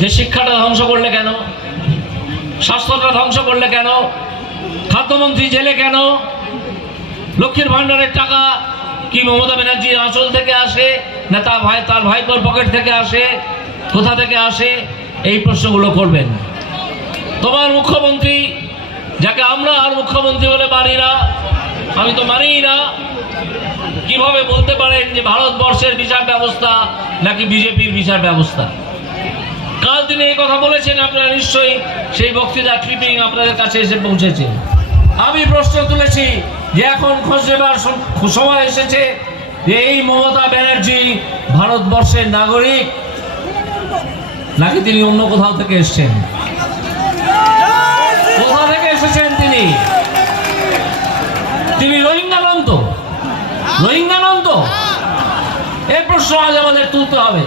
যে শিক্ষাটা ধ্বংস করলে কেন, স্বাস্থ্যটা ধ্বংস করলে কেন, খাদ্যমন্ত্রী জেলে কেন, লক্ষ্মীর ভাণ্ডারের টাকা কি মমতা ব্যানার্জির আঁচল থেকে আসে না তার ভাইপোর পকেট থেকে আসে, কোথা থেকে আসে? এই প্রশ্নগুলো করবেন। তোমার মুখ্যমন্ত্রী, যাকে আমরা আর মুখ্যমন্ত্রী বলে মানি না, আমি তো মানিই না, কিভাবে বলতে পারেন যে ভারতবর্ষের বিচার ব্যবস্থা নাকি বিজেপির বিচার ব্যবস্থা? কাল তিনি এই কথা বলেছেন, আপনারা নিশ্চয়ই সেই বক্তৃতা ক্লিপিং আপনাদের কাছে এসে পৌঁছেছে। আমি প্রশ্ন তুলেছি যে এখন খোঁজ নেবার সময় এসেছে যে এই মমতা ব্যানার্জি ভারতবর্ষের নাগরিক নাকি তিনি অন্য কোথাও থেকে এসেছেন? কোথা থেকে এসেছেন তিনি? তিনি রোহিঙ্গা নন তো? এই প্রশ্ন আজ আমাদের তুলতে হবে।